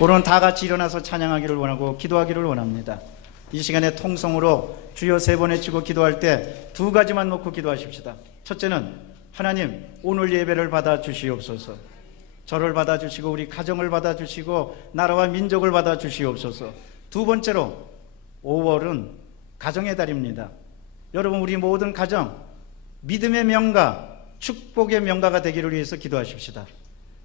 오늘은 다 같이 일어나서 찬양하기를 원하고 기도하기를 원합니다. 이 시간에 통성으로 주여 세 번 외치고 기도할 때 두 가지만 놓고 기도하십시다. 첫째는 하나님 오늘 예배를 받아 주시옵소서. 저를 받아 주시고 우리 가정을 받아 주시고 나라와 민족을 받아 주시옵소서. 두 번째로 5월은 가정의 달입니다. 여러분 우리 모든 가정 믿음의 명가, 축복의 명가가 되기를 위해서 기도하십시다.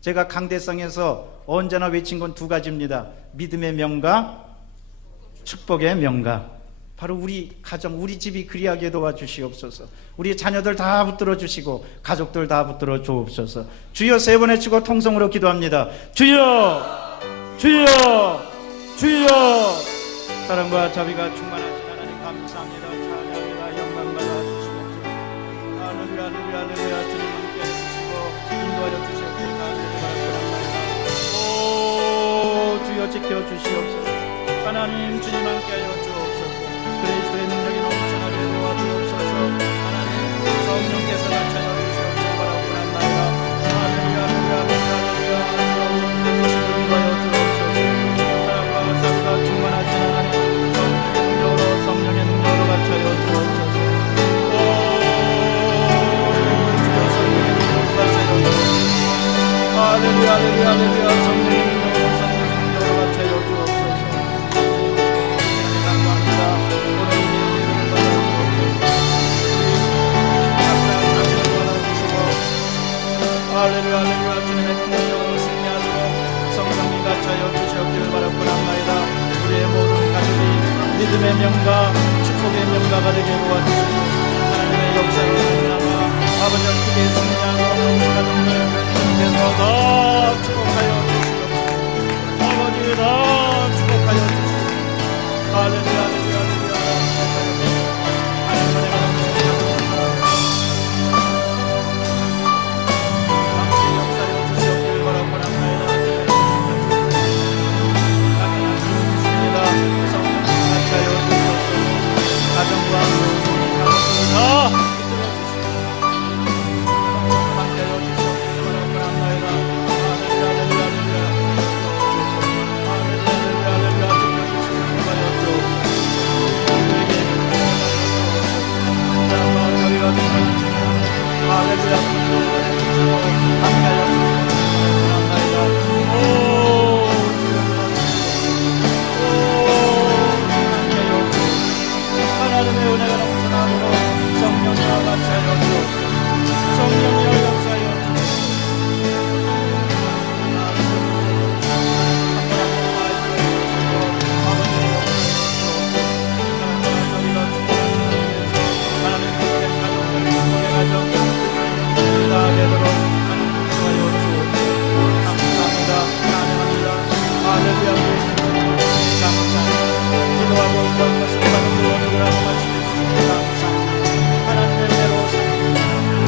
제가 강대상에서 언제나 외친 건 두 가지입니다. 믿음의 명가, 축복의 명가. 바로 우리 가정, 우리 집이 그리하게 도와주시옵소서. 우리 자녀들 다 붙들어 주시고 가족들 다 붙들어 주옵소서. 주여 세 번 외치고 통성으로 기도합니다. 주여, 주여, 주여. 사랑과 자비가 충만하신 하나님 감사합니다. 찬양합니다. 영광 받아주시옵소서. 할렐루야, 할렐루야, 할렐루야. 주님 함께 해주시고 인도하여 주시옵소서. 오 주여 지켜주시옵소서. 하나님 주님 함께하여 주옵소서. 그리스도의 능력이 넘쳐나게 도와주옵소서. 하나님 성령께서 나타나 주시옵소서. 바라보나이다. 할렐루야, 할렐루야, 할렐루야. 주여 인도하여 주옵소서. 사랑과 사랑과 충만하신 하나님 성령의 능력으로 갖춰여 주옵소서. 오 주여 성령의 능력으로 갖춰여 주옵소서. 할렐루야, 할렐루야, 할렐루야. 성령의 능력으로 갖춰여 주옵소서. 할렐루야, 할렐루야. 주님의 능력으로 승리하도록 성령이 갖춰여 주시옵기를 바라옵나이다. 우리의 모든 가족이 믿음의 명가, 축복의 명가가 되게 도와주시고 하나님의 역사로 승리하며 아버지와 크게 승리하고 우리 가족들 주님께서 다 축복하여 주시옵소서. 아버지 다 축복하여 주시옵소서. 할렐루야, 할렐루야, 할렐루야. 하나님의 은혜가 넘치는 가정과 가족들 다 이끌어 주시고 성령 함께하여 주시옵소서. 바라옵나이다. 할렐루야, 할렐루야, 할렐루야. 할렐루야, 할렐루야, 지켜주시고 인도하여 주옵소서. 우리에게 사랑과 자비가 충만하시며 할렐루야, 주시고 함께하여 주시옵소서. 바라옵나이다. 하나님의 은혜가 넘쳐나도록 성령이와 같이하여 주옵소서. 성령이여 역사하여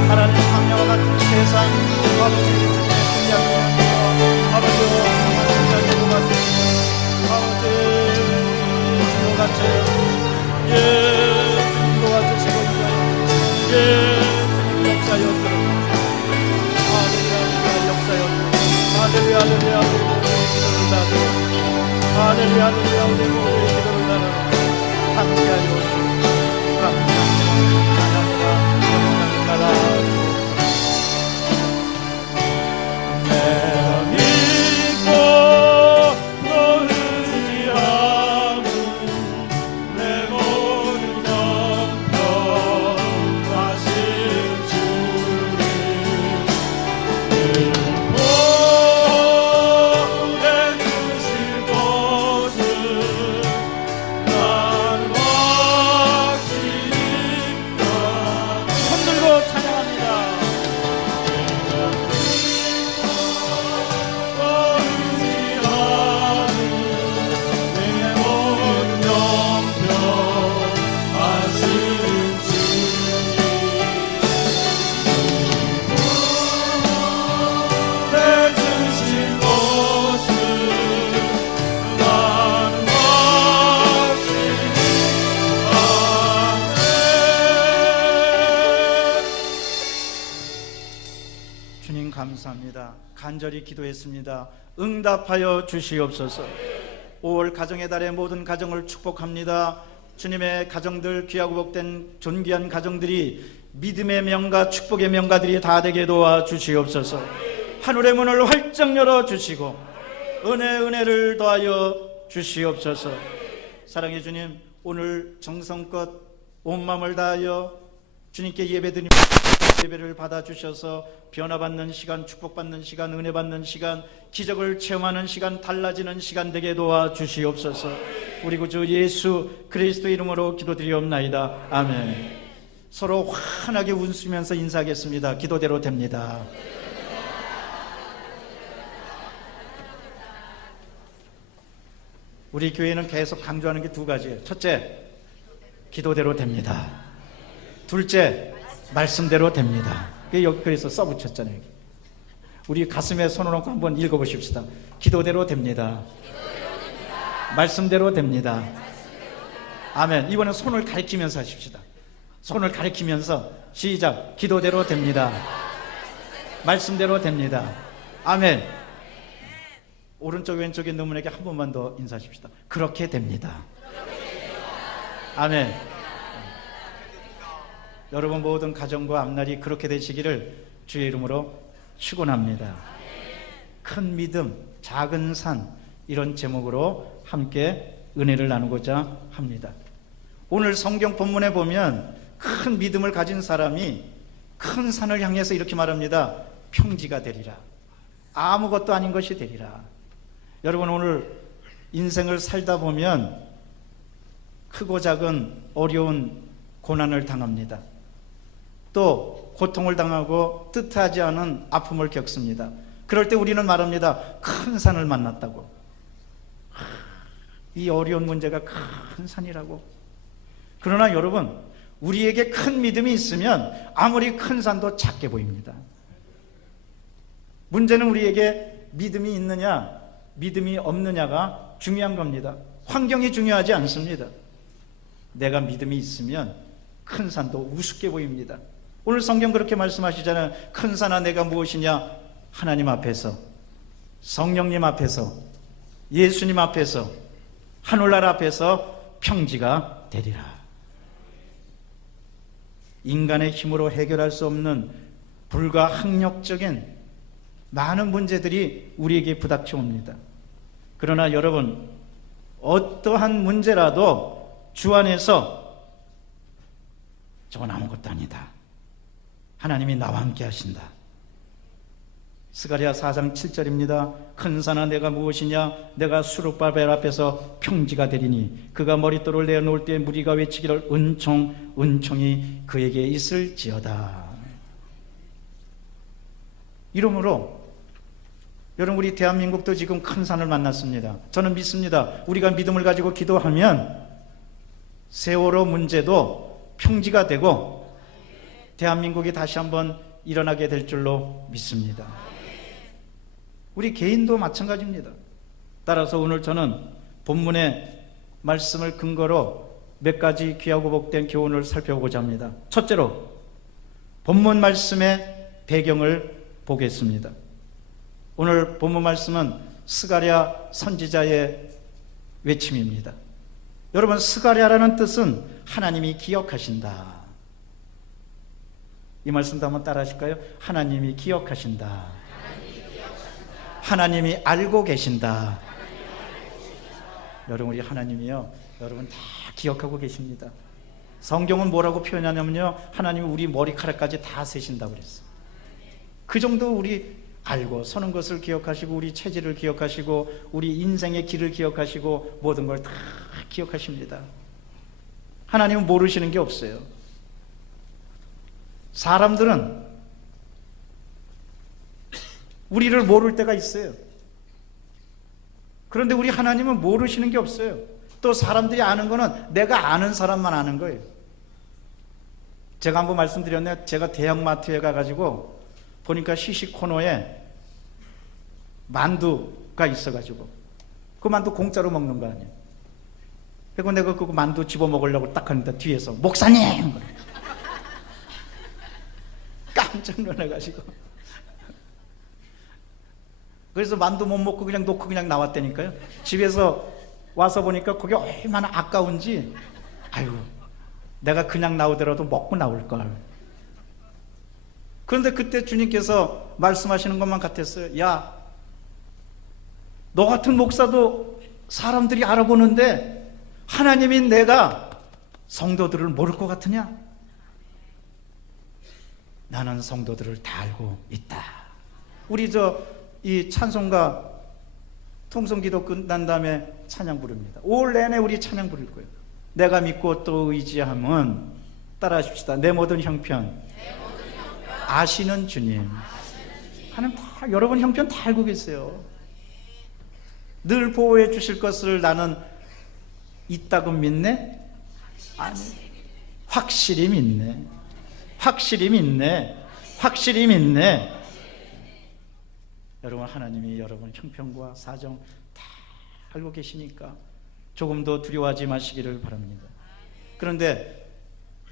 하나님 황야와 같은 세상 아버지 주님의 분량을 아버지와 하나님의 도와주시고 아버지 주여 같이 주님 도와주시고 주님 역사여 주옵소서. 할렐루야, 역사여 주옵소서. 할렐루야, 할렐루야, 우리 기도를 다하고 할렐루야, 할렐루야, 우리 기도를 다하고 함께하여 주옵소서. 감사합니다. 내가 믿고 너를 의지하고 내 모든 형편하신 주를 보내주실 곳은 난 간절히 기도했습니다. 응답하여 주시옵소서. 5월 가정의 달에 모든 가정을 축복합니다. 주님의 가정들, 귀하고 복된 존귀한 가정들이 믿음의 명가, 축복의 명가들이 다 되게 도와 주시옵소서. 하늘의 문을 활짝 열어 주시고 은혜를 더하여 주시옵소서. 사랑의 주님, 오늘 정성껏 온 마음을 다하여 주님께 예배드립니다. 예배를 받아주셔서 변화받는 시간, 축복받는 시간, 은혜받는 시간, 기적을 체험하는 시간, 달라지는 시간 되게 도와주시옵소서. 우리 구주 예수 그리스도 이름으로 기도드리옵나이다. 아멘. 서로 환하게 웃으면서 인사하겠습니다. 기도대로 됩니다. 우리 교회는 계속 강조하는 게 두 가지예요. 첫째, 기도대로 됩니다. 둘째, 말씀대로 됩니다. 그래서 써붙였잖아요. 우리 가슴에 손을 얹고 한번 읽어보십시다. 기도대로 됩니다. 말씀대로 됩니다. 아멘. 이번엔 손을 가리키면서 하십시다. 손을 가리키면서 시작. 기도대로 됩니다. 말씀대로 됩니다. 아멘. 오른쪽 왼쪽에 있는 분에게 한 번만 더 인사하십시다. 그렇게 됩니다. 아멘. 여러분 모든 가정과 앞날이 그렇게 되시기를 주의 이름으로 축원합니다. 큰 믿음, 작은 산, 이런 제목으로 함께 은혜를 나누고자 합니다. 오늘 성경 본문에 보면 큰 믿음을 가진 사람이 큰 산을 향해서 이렇게 말합니다. 평지가 되리라. 아무것도 아닌 것이 되리라. 여러분 오늘 인생을 살다 보면 크고 작은 어려운 고난을 당합니다. 또 고통을 당하고 뜻하지 않은 아픔을 겪습니다. 그럴 때 우리는 말합니다. 큰 산을 만났다고. 이 어려운 문제가 큰 산이라고. 그러나 여러분, 우리에게 큰 믿음이 있으면 아무리 큰 산도 작게 보입니다. 문제는 우리에게 믿음이 있느냐 믿음이 없느냐가 중요한 겁니다. 환경이 중요하지 않습니다. 내가 믿음이 있으면 큰 산도 우습게 보입니다. 오늘 성경 그렇게 말씀하시잖아요. 큰 산아 내가 무엇이냐? 하나님 앞에서, 성령님 앞에서, 예수님 앞에서, 하늘나라 앞에서 평지가 되리라. 인간의 힘으로 해결할 수 없는 불가항력적인 많은 문제들이 우리에게 부닥쳐 옵니다. 그러나 여러분, 어떠한 문제라도 주 안에서 저건 아무것도 아니다. 하나님이 나와 함께 하신다. 스가랴 4장 7절입니다. 큰 산아 내가 무엇이냐? 내가 수룹바벨 앞에서 평지가 되리니 그가 머릿돌을 내어놓을 때 무리가 외치기를 은총 은총이 그에게 있을지어다. 이러므로 여러분 우리 대한민국도 지금 큰 산을 만났습니다. 저는 믿습니다. 우리가 믿음을 가지고 기도하면 세월호 문제도 평지가 되고 대한민국이 다시 한번 일어나게 될 줄로 믿습니다. 우리 개인도 마찬가지입니다. 따라서 오늘 저는 본문의 말씀을 근거로 몇 가지 귀하고 복된 교훈을 살펴보고자 합니다. 첫째로 본문 말씀의 배경을 보겠습니다. 오늘 본문 말씀은 스가랴 선지자의 외침입니다. 여러분, 스가랴라는 뜻은 하나님이 기억하신다. 이 말씀도 한번 따라 하실까요? 하나님이 기억하신다. 하나님이 알고 계신다. 여러분, 우리 하나님이요, 여러분 다 기억하고 계십니다. 성경은 뭐라고 표현하냐면요, 하나님이 우리 머리카락까지 다 세신다고 그랬어요. 그 정도 우리 알고 서는 것을 기억하시고 우리 체질을 기억하시고 우리 인생의 길을 기억하시고 모든 걸 다 기억하십니다. 하나님은 모르시는 게 없어요. 사람들은 우리를 모를 때가 있어요. 그런데 우리 하나님은 모르시는 게 없어요. 또 사람들이 아는 거는 내가 아는 사람만 아는 거예요. 제가 한번 말씀드렸네요. 제가 대형마트에 가가지고 보니까 시식 코너에 만두가 있어가지고 그 만두 공짜로 먹는 거 아니에요. 그리고 내가 그 만두 집어 먹으려고 딱 하는데 뒤에서 목사님! 깜짝 놀라가지고 그래서 만두 못 먹고 그냥 놓고 그냥 나왔다니까요. 집에서 와서 보니까 그게 얼마나 아까운지, 아유, 내가 그냥 나오더라도 먹고 나올 걸. 그런데 그때 주님께서 말씀하시는 것만 같았어요. 야, 너 같은 목사도 사람들이 알아보는데 하나님인 내가 성도들을 모를 것 같으냐? 나는 성도들을 다 알고 있다. 우리 이 찬송가 통성기도 끝난 다음에 찬양 부릅니다. 올 내내 우리 찬양 부를 거예요. 내가 믿고 또 의지함은, 따라 하십시다. 내 모든 형편 아시는 주님. 하나님 다, 여러분 형편 다 알고 계세요. 늘 보호해 주실 것을 나는 있다고 믿네? 아니, 확실히 믿네. 확실히 믿네. 확실히 믿네. 여러분, 하나님이 여러분 형편과 사정 다 알고 계시니까 조금 더 두려워하지 마시기를 바랍니다. 그런데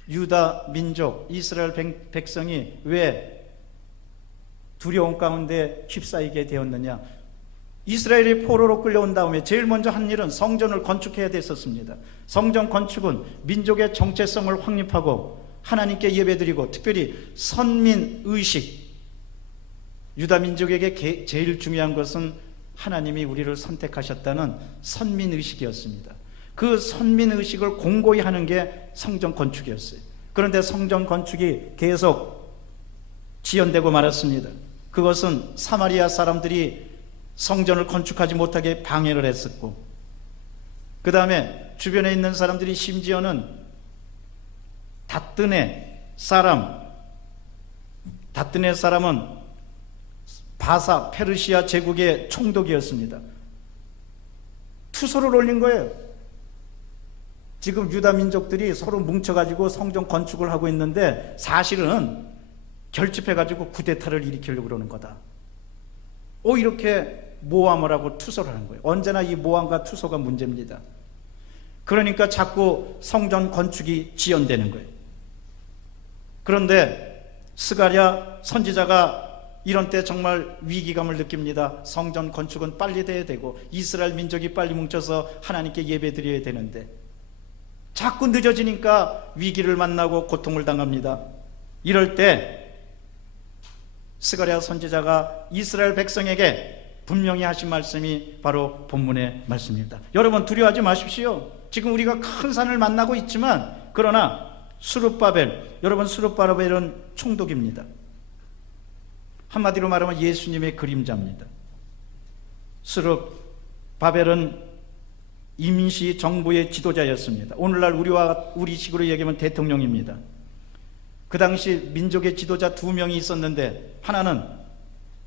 유다 민족, 이스라엘 백성이 왜 두려움 가운데 휩싸이게 되었느냐? 이스라엘이 포로로 끌려온 다음에 제일 먼저 한 일은 성전을 건축해야 됐었습니다. 성전 건축은 민족의 정체성을 확립하고 하나님께 예배드리고, 특별히 선민의식, 유다 민족에게 제일 중요한 것은 하나님이 우리를 선택하셨다는 선민의식이었습니다. 그 선민의식을 공고히 하는 게 성전 건축이었어요. 그런데 성전 건축이 계속 지연되고 말았습니다. 그것은 사마리아 사람들이 성전을 건축하지 못하게 방해를 했었고, 그 다음에 주변에 있는 사람들이 심지어는 다뜨네 사람은 바사 페르시아 제국의 총독이었습니다. 투소를 올린 거예요. 지금 유다 민족들이 서로 뭉쳐가지고 성전 건축을 하고 있는데 사실은 결집해가지고 쿠데타를 일으키려고 그러는 거다. 이렇게 모함을 하고 투소를 하는 거예요. 언제나 이 모함과 투소가 문제입니다. 그러니까 자꾸 성전 건축이 지연되는 거예요. 그런데 스가랴 선지자가 이런 때 정말 위기감을 느낍니다. 성전 건축은 빨리 돼야 되고 이스라엘 민족이 빨리 뭉쳐서 하나님께 예배 드려야 되는데 자꾸 늦어지니까 위기를 만나고 고통을 당합니다. 이럴 때 스가랴 선지자가 이스라엘 백성에게 분명히 하신 말씀이 바로 본문의 말씀입니다. 여러분, 두려워하지 마십시오. 지금 우리가 큰 산을 만나고 있지만, 그러나 여러분, 수룹바벨은 총독입니다. 한마디로 말하면 예수님의 그림자입니다. 수룹바벨은 임시 정부의 지도자였습니다. 오늘날 우리식으로 얘기하면 대통령입니다. 그 당시 민족의 지도자 두 명이 있었는데, 하나는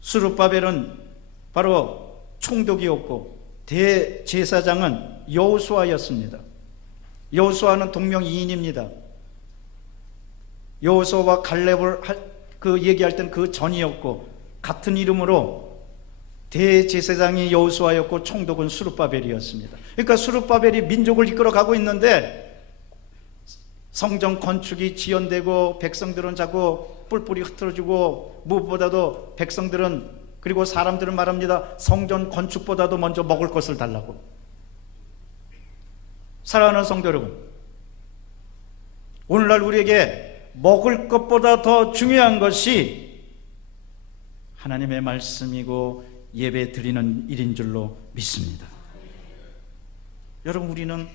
수룹바벨은 바로 총독이었고 대제사장은 여호수아였습니다. 여호수아는 동명이인입니다. 여호수아와 갈렙을 얘기할 땐 그 전이었고, 같은 이름으로 대제사장이 여호수아였고 총독은 수룹바벨이었습니다. 그러니까 수룹바벨이 민족을 이끌어 가고 있는데 성전 건축이 지연되고 백성들은 자꾸 뿔뿔이 흩어지고, 무엇보다도 백성들은, 그리고 사람들은 말합니다. 성전 건축보다도 먼저 먹을 것을 달라고. 사랑하는 성도 여러분, 오늘날 우리에게 먹을 것보다 더 중요한 것이 하나님의 말씀이고 예배 드리는 일인 줄로 믿습니다. 여러분, 우리는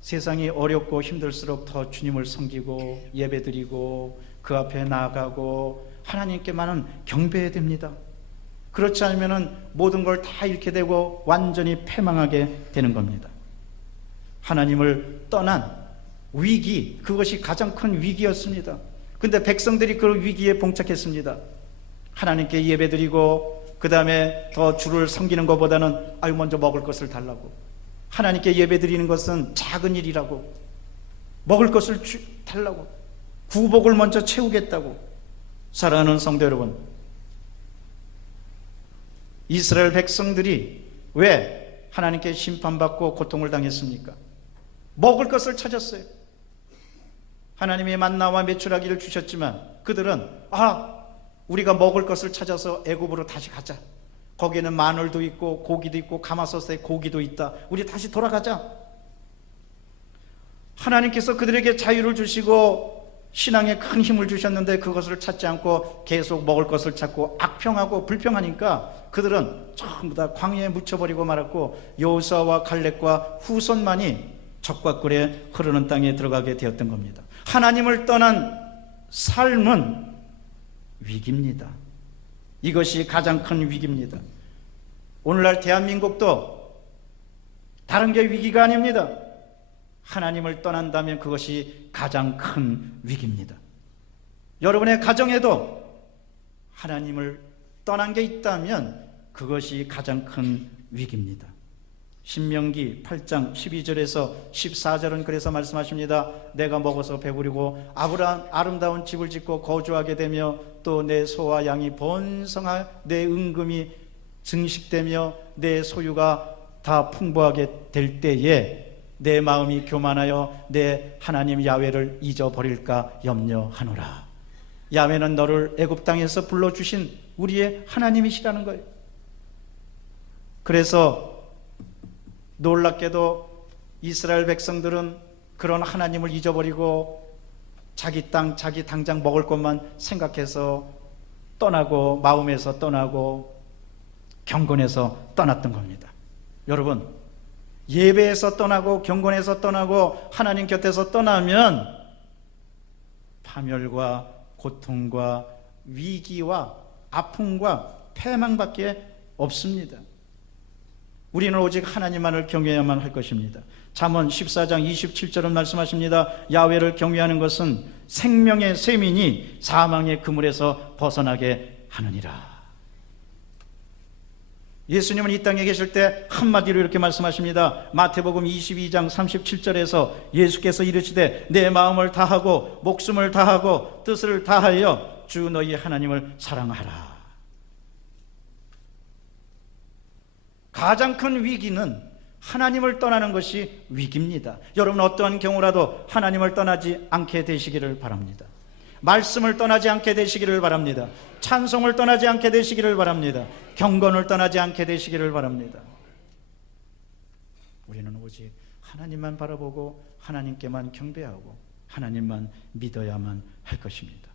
세상이 어렵고 힘들수록 더 주님을 섬기고 예배 드리고 그 앞에 나아가고 하나님께만은 경배해야 됩니다. 그렇지 않으면 모든 걸 다 잃게 되고 완전히 패망하게 되는 겁니다. 하나님을 떠난 위기, 그것이 가장 큰 위기였습니다. 근데 백성들이 그 위기에 봉착했습니다. 하나님께 예배드리고 그 다음에 더 주를 섬기는 것보다는 먼저 먹을 것을 달라고. 하나님께 예배드리는 것은 작은 일이라고. 먹을 것을 달라고. 구복을 먼저 채우겠다고. 사랑하는 성도 여러분, 이스라엘 백성들이 왜 하나님께 심판받고 고통을 당했습니까? 먹을 것을 찾았어요. 하나님이 만나와 메추라기를 주셨지만 그들은 우리가 먹을 것을 찾아서 애굽으로 다시 가자. 거기에는 마늘도 있고 고기도 있고 가마솥에 고기도 있다. 우리 다시 돌아가자. 하나님께서 그들에게 자유를 주시고 신앙에 큰 힘을 주셨는데 그것을 찾지 않고 계속 먹을 것을 찾고 악평하고 불평하니까 그들은 전부 다 광야에 묻혀버리고 말았고 여호수아와 갈렙과 후손만이 적과 꿀에 흐르는 땅에 들어가게 되었던 겁니다. 하나님을 떠난 삶은 위기입니다. 이것이 가장 큰 위기입니다. 오늘날 대한민국도 다른 게 위기가 아닙니다. 하나님을 떠난다면 그것이 가장 큰 위기입니다. 여러분의 가정에도 하나님을 떠난 게 있다면 그것이 가장 큰 위기입니다. 신명기 8장 12절에서 14절은 그래서 말씀하십니다. 내가 먹어서 배부리고 아름다운 집을 짓고 거주하게 되며 또 내 소와 양이 번성하 내 은금이 증식되며 내 소유가 다 풍부하게 될 때에 내 마음이 교만하여 내 하나님 야훼를 잊어버릴까 염려하노라. 야훼는 너를 애굽 땅에서 불러주신 우리의 하나님이시라는 거예요. 그래서 놀랍게도 이스라엘 백성들은 그런 하나님을 잊어버리고 자기 땅, 자기 당장 먹을 것만 생각해서 떠나고 마음에서 떠나고 경건에서 떠났던 겁니다. 여러분, 예배에서 떠나고 경건에서 떠나고 하나님 곁에서 떠나면 파멸과 고통과 위기와 아픔과 패망밖에 없습니다. 우리는 오직 하나님만을 경외해야만 할 것입니다. 잠언 14장 27절은 말씀하십니다. 야훼를 경외하는 것은 생명의 셈이니 사망의 그물에서 벗어나게 하느니라. 예수님은 이 땅에 계실 때 한마디로 이렇게 말씀하십니다. 마태복음 22장 37절에서 예수께서 이르시되 내 마음을 다하고 목숨을 다하고 뜻을 다하여 주 너희 하나님을 사랑하라. 가장 큰 위기는 하나님을 떠나는 것이 위기입니다. 여러분, 어떠한 경우라도 하나님을 떠나지 않게 되시기를 바랍니다. 말씀을 떠나지 않게 되시기를 바랍니다. 찬송을 떠나지 않게 되시기를 바랍니다. 경건을 떠나지 않게 되시기를 바랍니다. 우리는 오직 하나님만 바라보고 하나님께만 경배하고 하나님만 믿어야만 할 것입니다.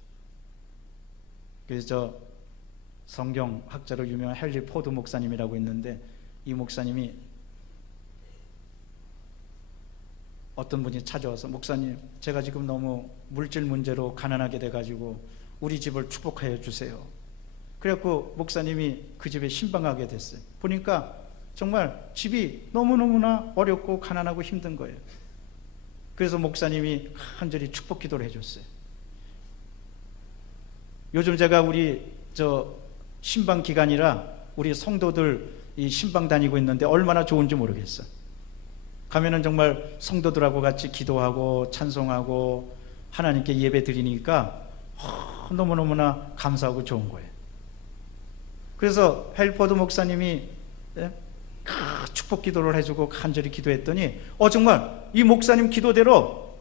그래서 성경학자로 유명한 헨리 포드 목사님이라고 있는데, 이 목사님이 어떤 분이 찾아와서 목사님, 제가 지금 너무 물질 문제로 가난하게 돼가지고 우리 집을 축복하여 주세요. 그래갖고 목사님이 그 집에 신방하게 됐어요. 보니까 정말 집이 너무너무나 어렵고 가난하고 힘든 거예요. 그래서 목사님이 간절히 축복 기도를 해줬어요. 요즘 제가 우리 신방 기간이라 우리 성도들 이 신방 다니고 있는데 얼마나 좋은지 모르겠어. 가면은 정말 성도들하고 같이 기도하고 찬송하고 하나님께 예배 드리니까 너무너무나 감사하고 좋은 거예요. 그래서 헬포드 목사님이 축복 기도를 해주고 간절히 기도했더니 정말 이 목사님 기도대로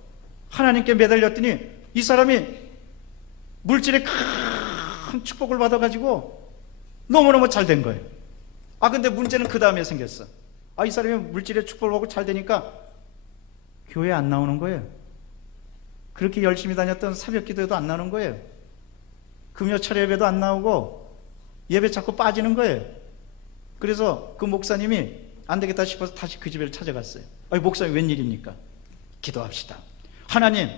하나님께 매달렸더니 이 사람이 물질의 큰 축복을 받아가지고 너무너무 잘 된 거예요. 근데 문제는 그 다음에 생겼어. 이 사람이 물질의 축복을 받고 잘 되니까 교회 안 나오는 거예요. 그렇게 열심히 다녔던 새벽 기도에도 안 나오는 거예요. 금요 철야 예배도 안 나오고 예배 자꾸 빠지는 거예요. 그래서 그 목사님이 안 되겠다 싶어서 다시 그 집에 찾아갔어요. 목사님 웬일입니까? 기도합시다. 하나님,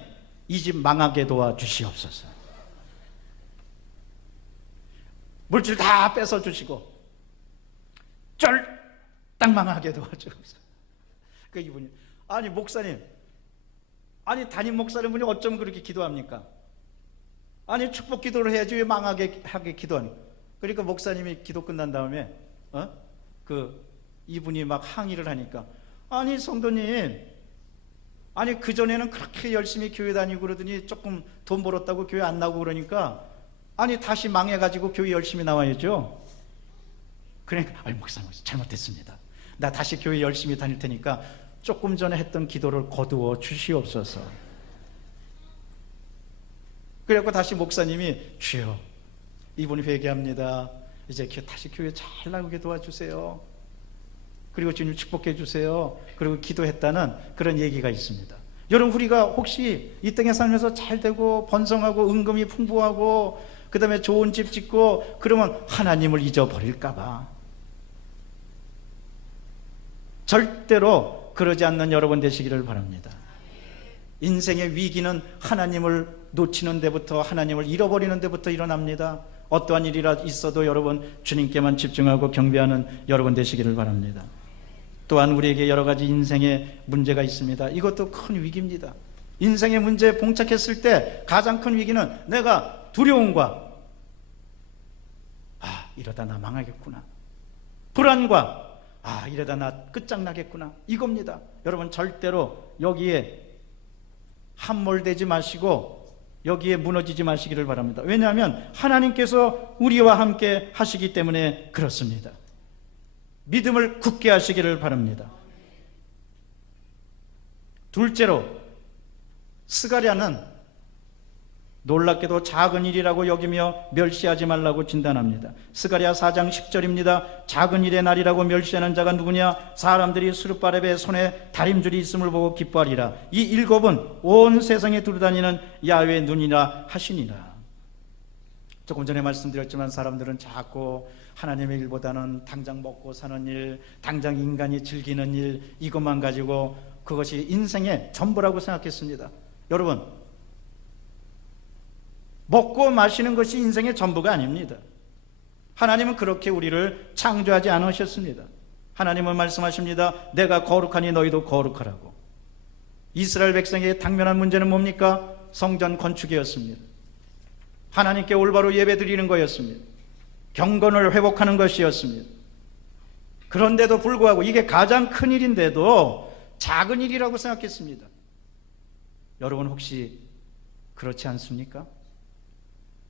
이 집 망하게 도와주시옵소서. 물질 다 뺏어 주시고 쫄딱 망하게 도와주옵소서. 그 이분이 목사님, 담임 목사님분이 어쩜 그렇게 기도합니까? 축복 기도를 해야지 왜 망하게 하게 기도하니까. 그러니까 목사님이 기도 끝난 다음에 이분이 막 항의를 하니까 성도님, 그전에는 그렇게 열심히 교회 다니고 그러더니 조금 돈 벌었다고 교회 안 나오고 그러니까 다시 망해가지고 교회 열심히 나와야죠. 그러니까 목사님 잘못했습니다. 나 다시 교회 열심히 다닐 테니까 조금 전에 했던 기도를 거두어 주시옵소서. 그래갖고 다시 목사님이 주여, 이분이 회개합니다. 이제 다시 교회 잘 나오게 도와주세요. 그리고 주님 축복해 주세요. 그리고 기도했다는 그런 얘기가 있습니다. 여러분, 우리가 혹시 이 땅에 살면서 잘 되고 번성하고 은금이 풍부하고 그 다음에 좋은 집 짓고 그러면 하나님을 잊어버릴까 봐 절대로 그러지 않는 여러분 되시기를 바랍니다. 인생의 위기는 하나님을 놓치는 데부터, 하나님을 잃어버리는 데부터 일어납니다. 어떠한 일이라 있어도 여러분 주님께만 집중하고 경배하는 여러분 되시기를 바랍니다. 또한 우리에게 여러 가지 인생의 문제가 있습니다. 이것도 큰 위기입니다. 인생의 문제에 봉착했을 때 가장 큰 위기는 내가 두려움과 이러다 나 망하겠구나, 불안과 이러다 나 끝장나겠구나, 이겁니다. 여러분, 절대로 여기에 함몰되지 마시고 여기에 무너지지 마시기를 바랍니다. 왜냐하면 하나님께서 우리와 함께 하시기 때문에 그렇습니다. 믿음을 굳게 하시기를 바랍니다. 둘째로, 스가랴는 놀랍게도 작은 일이라고 여기며 멸시하지 말라고 진단합니다. 스가랴 4장 10절입니다. 작은 일의 날이라고 멸시하는 자가 누구냐? 사람들이 수르바벨의 손에 다림줄이 있음을 보고 기뻐하리라. 이 일곱은 온 세상에 두루다니는 야훼의 눈이라 하시니라. 조금 전에 말씀드렸지만 사람들은 자꾸 하나님의 일보다는 당장 먹고 사는 일, 당장 인간이 즐기는 일, 이것만 가지고 그것이 인생의 전부라고 생각했습니다. 여러분, 먹고 마시는 것이 인생의 전부가 아닙니다. 하나님은 그렇게 우리를 창조하지 않으셨습니다. 하나님은 말씀하십니다. 내가 거룩하니 너희도 거룩하라고. 이스라엘 백성에게 당면한 문제는 뭡니까? 성전 건축이었습니다. 하나님께 올바로 예배드리는 거였습니다. 경건을 회복하는 것이었습니다. 그런데도 불구하고 이게 가장 큰 일인데도 작은 일이라고 생각했습니다. 여러분, 혹시 그렇지 않습니까?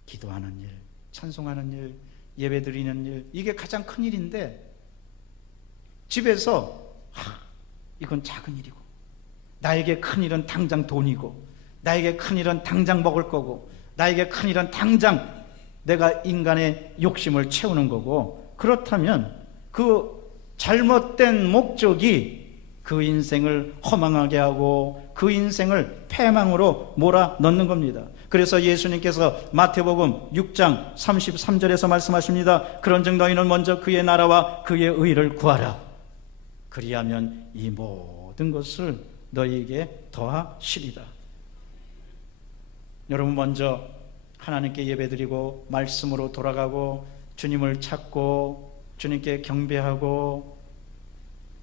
기도하는 일, 찬송하는 일, 예배드리는 일, 이게 가장 큰 일인데 집에서 이건 작은 일이고, 나에게 큰 일은 당장 돈이고, 나에게 큰 일은 당장 먹을 거고, 나에게 큰 일은 당장 내가 인간의 욕심을 채우는 거고, 그렇다면 그 잘못된 목적이 그 인생을 허망하게 하고 그 인생을 패망으로 몰아넣는 겁니다. 그래서 예수님께서 마태복음 6장 33절에서 말씀하십니다. 그런즉 너희는 먼저 그의 나라와 그의 의를 구하라. 그리하면 이 모든 것을 너희에게 더하시리라. 여러분, 먼저 하나님께 예배드리고 말씀으로 돌아가고 주님을 찾고 주님께 경배하고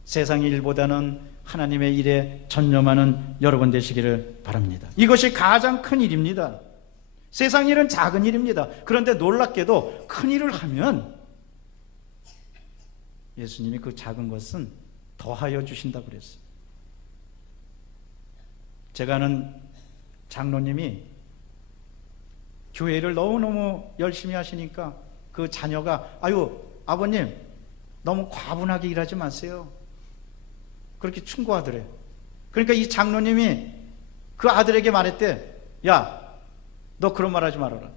세상 일보다는 하나님의 일에 전념하는 여러분 되시기를 바랍니다. 이것이 가장 큰 일입니다. 세상 일은 작은 일입니다. 그런데 놀랍게도 큰 일을 하면 예수님이 그 작은 것은 더하여 주신다고 그랬어요. 제가 아는 장로님이 교회를 너무너무 열심히 하시니까 그 자녀가 아버님 너무 과분하게 일하지 마세요, 그렇게 충고하더래요. 그러니까 이 장로님이 그 아들에게 말했대. 야, 너 그런 말 하지 말아라.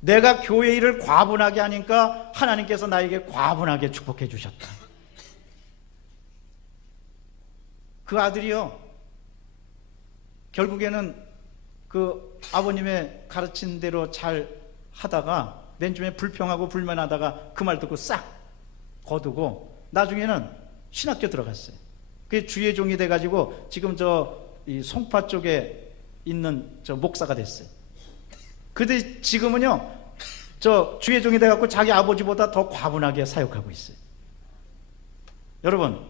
내가 교회 일을 과분하게 하니까 하나님께서 나에게 과분하게 축복해 주셨다. 그 아들이요, 결국에는 그 아버님의 가르친 대로 잘 하다가 맨 처음에 불평하고 불만하다가 그 말 듣고 싹 거두고 나중에는 신학교 들어갔어요. 그게 주의 종이 돼가지고 지금 이 송파 쪽에 있는 목사가 됐어요. 근데 지금은요, 주의 종이 돼갖고 자기 아버지보다 더 과분하게 사역하고 있어요. 여러분,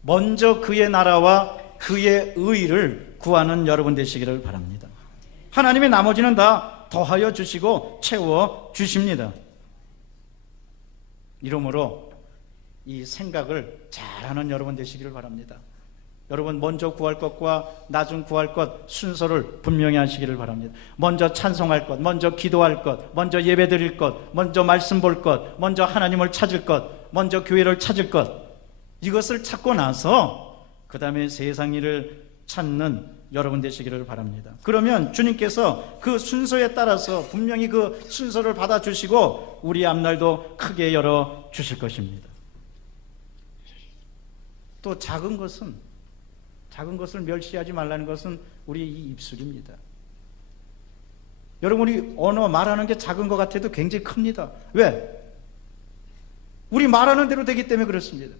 먼저 그의 나라와 그의 의를 구하는 여러분 되시기를 바랍니다. 하나님의 나머지는 다 더하여 주시고 채워 주십니다. 이러므로 이 생각을 잘하는 여러분 되시기를 바랍니다. 여러분, 먼저 구할 것과 나중 구할 것 순서를 분명히 하시기를 바랍니다. 먼저 찬송할 것, 먼저 기도할 것, 먼저 예배드릴 것, 먼저 말씀 볼 것, 먼저 하나님을 찾을 것, 먼저 교회를 찾을 것, 이것을 찾고 나서 그 다음에 세상 일을 찾는 여러분 되시기를 바랍니다. 그러면 주님께서 그 순서에 따라서 분명히 그 순서를 받아주시고 우리 앞날도 크게 열어주실 것입니다. 또 작은 것을 멸시하지 말라는 것은 우리 이 입술입니다. 여러분, 우리 언어 말하는 게 작은 것 같아도 굉장히 큽니다. 왜? 우리 말하는 대로 되기 때문에 그렇습니다.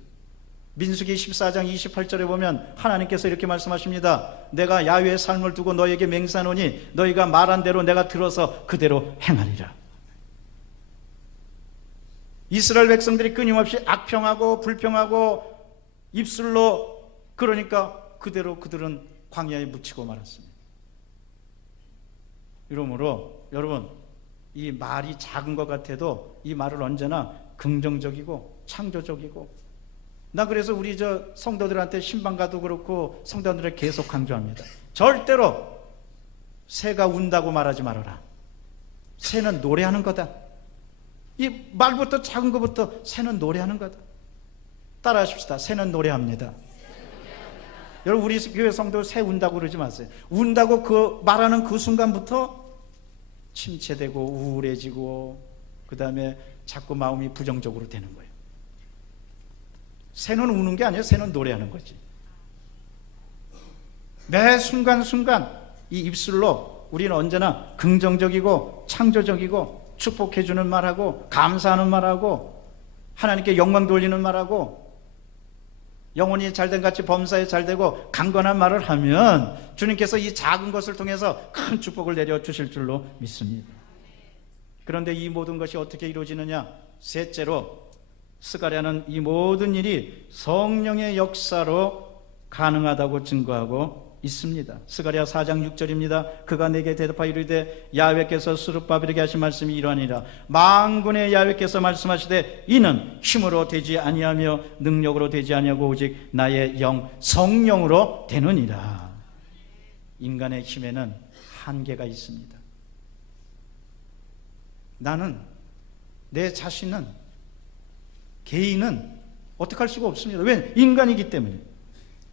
민수기 14장 28절에 보면 하나님께서 이렇게 말씀하십니다. 내가 야훼의 삶을 두고 너에게 맹세하노니 너희가 말한 대로 내가 들어서 그대로 행하리라. 이스라엘 백성들이 끊임없이 악평하고 불평하고 입술로, 그러니까 그대로 그들은 광야에 묻히고 말았습니다. 이러므로 여러분, 이 말이 작은 것 같아도 이 말을 언제나 긍정적이고 창조적이고, 나 그래서 우리 성도들한테 신방가도 그렇고 성도들을 계속 강조합니다. 절대로 새가 운다고 말하지 말아라. 새는 노래하는 거다. 이 말부터 작은 것부터 새는 노래하는 거다. 따라하십시다. 새는 노래합니다. 여러분, 우리 교회 성도 새 운다고 그러지 마세요. 운다고 그 말하는 그 순간부터 침체되고 우울해지고 그 다음에 자꾸 마음이 부정적으로 되는 거예요. 새는 우는 게 아니에요. 새는 노래하는 거지. 매 순간순간 이 입술로 우리는 언제나 긍정적이고 창조적이고 축복해주는 말하고 감사하는 말하고 하나님께 영광 돌리는 말하고 영혼이 잘된 같이 범사에 잘되고 강건한 말을 하면 주님께서 이 작은 것을 통해서 큰 축복을 내려주실 줄로 믿습니다. 그런데 이 모든 것이 어떻게 이루어지느냐? 셋째로, 스가랴는 이 모든 일이 성령의 역사로 가능하다고 증거하고 있습니다. 스가랴 4장 6절입니다. 그가 내게 대답하여 이르되 야훼께서 스룹바벨에게 하신 말씀이 이러하니라. 만군의 야훼께서 말씀하시되 이는 힘으로 되지 아니하며 능력으로 되지 아니하고 오직 나의 영 성령으로 되느니라. 인간의 힘에는 한계가 있습니다. 나는, 내 자신은, 개인은 어떻게 할 수가 없습니다. 왜? 인간이기 때문에.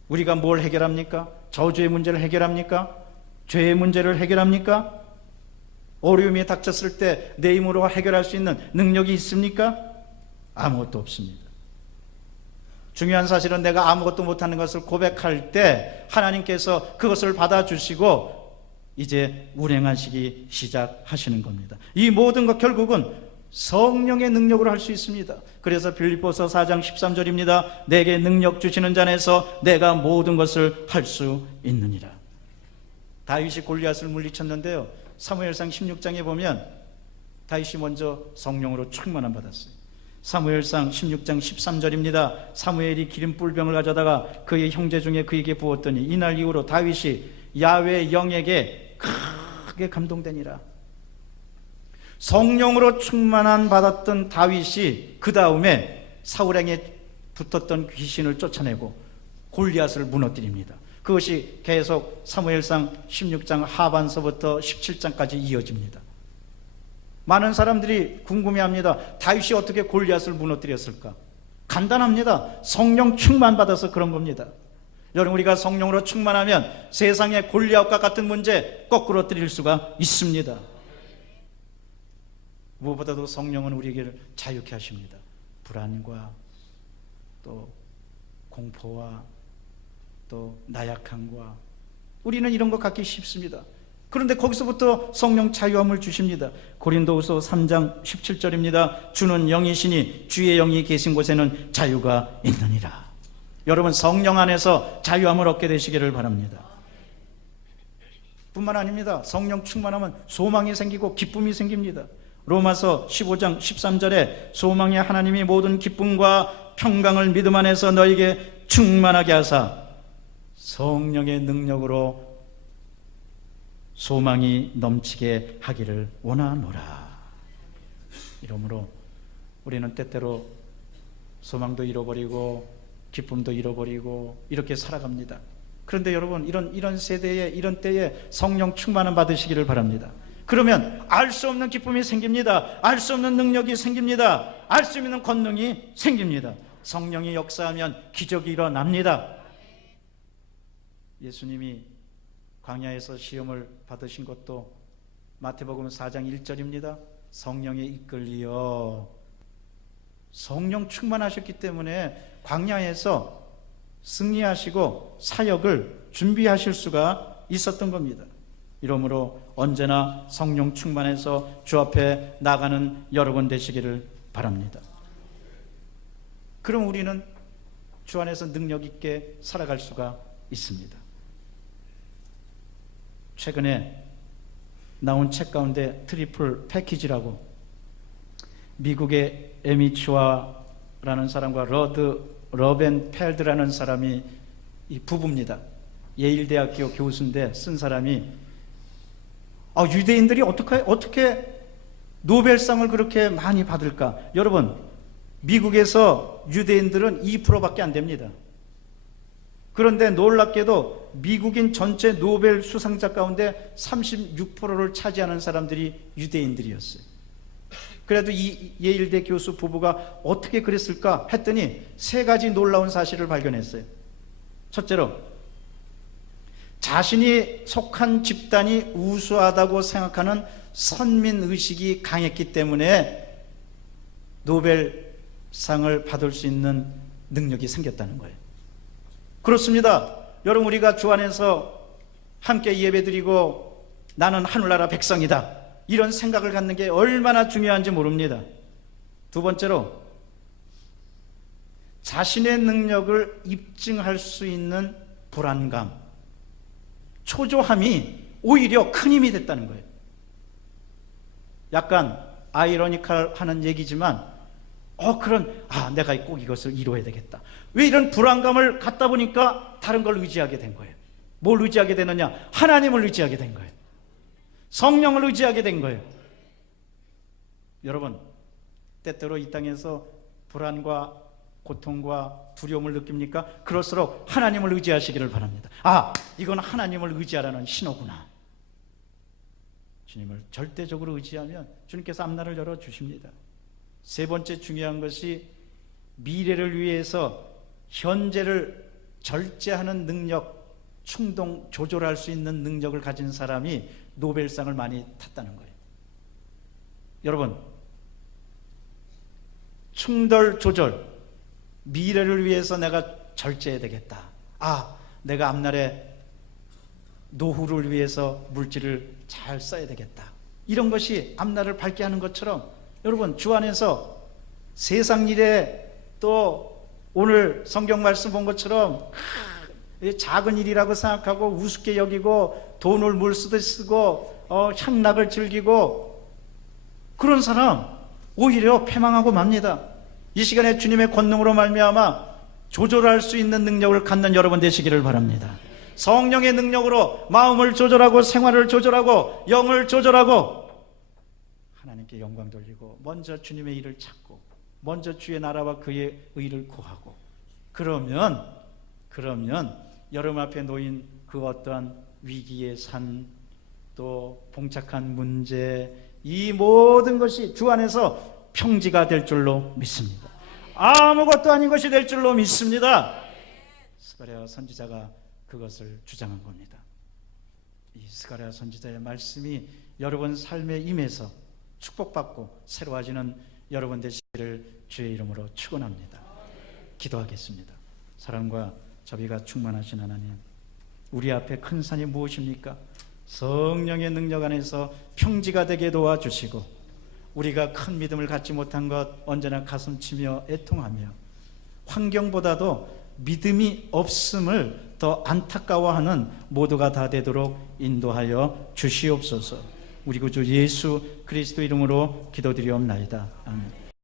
우리가 뭘 해결합니까? 저주의 문제를 해결합니까? 죄의 문제를 해결합니까? 어려움이 닥쳤을 때 내 힘으로 해결할 수 있는 능력이 있습니까? 아무것도 없습니다. 중요한 사실은 내가 아무것도 못하는 것을 고백할 때 하나님께서 그것을 받아주시고 이제 운행하시기 시작하시는 겁니다. 이 모든 것 결국은 성령의 능력으로 할 수 있습니다. 그래서 빌립보서 4장 13절입니다. 내게 능력 주시는 자에서 내가 모든 것을 할 수 있느니라. 다윗이 골리앗을 물리쳤는데요, 사무엘상 16장에 보면 다윗이 먼저 성령으로 충만함 받았어요. 사무엘상 16장 13절입니다. 사무엘이 기름 뿔병을 가져다가 그의 형제 중에 그에게 부었더니 이날 이후로 다윗이 야훼 영에게 크게 감동되니라. 성령으로 충만함 받았던 다윗이 그 다음에 사울에게 붙었던 귀신을 쫓아내고 골리앗을 무너뜨립니다. 그것이 계속 사무엘상 16장 하반서부터 17장까지 이어집니다. 많은 사람들이 궁금해합니다. 다윗이 어떻게 골리앗을 무너뜨렸을까? 간단합니다. 성령 충만 받아서 그런 겁니다. 여러분, 우리가 성령으로 충만하면 세상의 골리앗과 같은 문제 거꾸로뜨릴 수가 있습니다. 무엇보다도 성령은 우리에게 자유케 하십니다. 불안과 또 공포와 또 나약함과, 우리는 이런 것 갖기 쉽습니다. 그런데 거기서부터 성령 자유함을 주십니다. 고린도후서 3장 17절입니다. 주는 영이시니 주의 영이 계신 곳에는 자유가 있느니라. 여러분, 성령 안에서 자유함을 얻게 되시기를 바랍니다. 뿐만 아닙니다. 성령 충만하면 소망이 생기고 기쁨이 생깁니다. 로마서 15장 13절에 소망의 하나님이 모든 기쁨과 평강을 믿음 안에서 너에게 충만하게 하사 성령의 능력으로 소망이 넘치게 하기를 원하노라. 이러므로 우리는 때때로 소망도 잃어버리고 기쁨도 잃어버리고 이렇게 살아갑니다. 그런데 여러분, 이런 세대에, 이런 때에 성령 충만함 받으시기를 바랍니다. 그러면 알 수 없는 기쁨이 생깁니다. 알 수 없는 능력이 생깁니다. 알 수 없는 권능이 생깁니다. 성령이 역사하면 기적이 일어납니다. 예수님이 광야에서 시험을 받으신 것도 마태복음 4장 1절입니다. 성령에 이끌리어. 성령 충만하셨기 때문에 광야에서 승리하시고 사역을 준비하실 수가 있었던 겁니다. 이러므로 언제나 성령 충만해서 주 앞에 나가는 여러분 되시기를 바랍니다. 그럼 우리는 주 안에서 능력 있게 살아갈 수가 있습니다. 최근에 나온 책 가운데 트리플 패키지라고 미국의 에미추아라는 사람과 러벤펠드라는 사람이 이 부부입니다. 예일대학교 교수인데 쓴 사람이 유대인들이 어떻게 노벨상을 그렇게 많이 받을까? 여러분, 미국에서 유대인들은 2%밖에 안 됩니다. 그런데 놀랍게도 미국인 전체 노벨 수상자 가운데 36%를 차지하는 사람들이 유대인들이었어요. 그래도 이 예일대 교수 부부가 어떻게 그랬을까 했더니 3가지 놀라운 사실을 발견했어요. 첫째로, 자신이 속한 집단이 우수하다고 생각하는 선민의식이 강했기 때문에 노벨상을 받을 수 있는 능력이 생겼다는 거예요. 그렇습니다. 여러분, 우리가 주 안에서 함께 예배드리고 나는 하늘나라 백성이다, 이런 생각을 갖는 게 얼마나 중요한지 모릅니다. 두 번째로, 자신의 능력을 입증할 수 있는 불안감, 초조함이 오히려 큰 힘이 됐다는 거예요. 약간 아이러니컬하는 얘기지만 내가 꼭 이것을 이루어야 되겠다. 왜 이런 불안감을 갖다 보니까 다른 걸 의지하게 된 거예요. 뭘 의지하게 되느냐? 하나님을 의지하게 된 거예요. 성령을 의지하게 된 거예요. 여러분, 때때로 이 땅에서 불안과 고통과 두려움을 느낍니까? 그럴수록 하나님을 의지하시기를 바랍니다. 이건 하나님을 의지하라는 신호구나. 주님을 절대적으로 의지하면 주님께서 앞날을 열어주십니다. 세 번째 중요한 것이 미래를 위해서 현재를 절제하는 능력, 충동 조절할 수 있는 능력을 가진 사람이 노벨상을 많이 탔다는 거예요. 여러분, 충돌 조절, 미래를 위해서 내가 절제해야 되겠다. 내가 앞날에 노후를 위해서 물질을 잘 써야 되겠다. 이런 것이 앞날을 밝게 하는 것처럼, 여러분, 주 안에서 세상 일에, 또 오늘 성경 말씀 본 것처럼 작은 일이라고 생각하고 우습게 여기고 돈을 물 쓰듯 쓰고 향락을 즐기고, 그런 사람 오히려 패망하고 맙니다. 이 시간에 주님의 권능으로 말미암아 조절할 수 있는 능력을 갖는 여러분 되시기를 바랍니다. 성령의 능력으로 마음을 조절하고 생활을 조절하고 영을 조절하고 하나님께 영광 돌리고 먼저 주님의 일을 찾고 먼저 주의 나라와 그의 의를 구하고, 그러면 여러분 앞에 놓인 그 어떠한 위기의 산, 또 봉착한 문제, 이 모든 것이 주 안에서 평지가 될 줄로 믿습니다. 아무것도 아닌 것이 될 줄로 믿습니다. 스가랴 선지자가 그것을 주장한 겁니다. 이 스가랴 선지자의 말씀이 여러분 삶에 임해서 축복받고 새로워지는 여러분 되시기를 주의 이름으로 축원합니다. 기도하겠습니다. 사랑과 자비가 충만하신 하나님, 우리 앞에 큰 산이 무엇입니까? 성령의 능력 안에서 평지가 되게 도와주시고, 우리가 큰 믿음을 갖지 못한 것 언제나 가슴치며 애통하며 환경보다도 믿음이 없음을 더 안타까워하는 모두가 다 되도록 인도하여 주시옵소서. 우리 구주 예수 그리스도 이름으로 기도드리옵나이다. 아멘.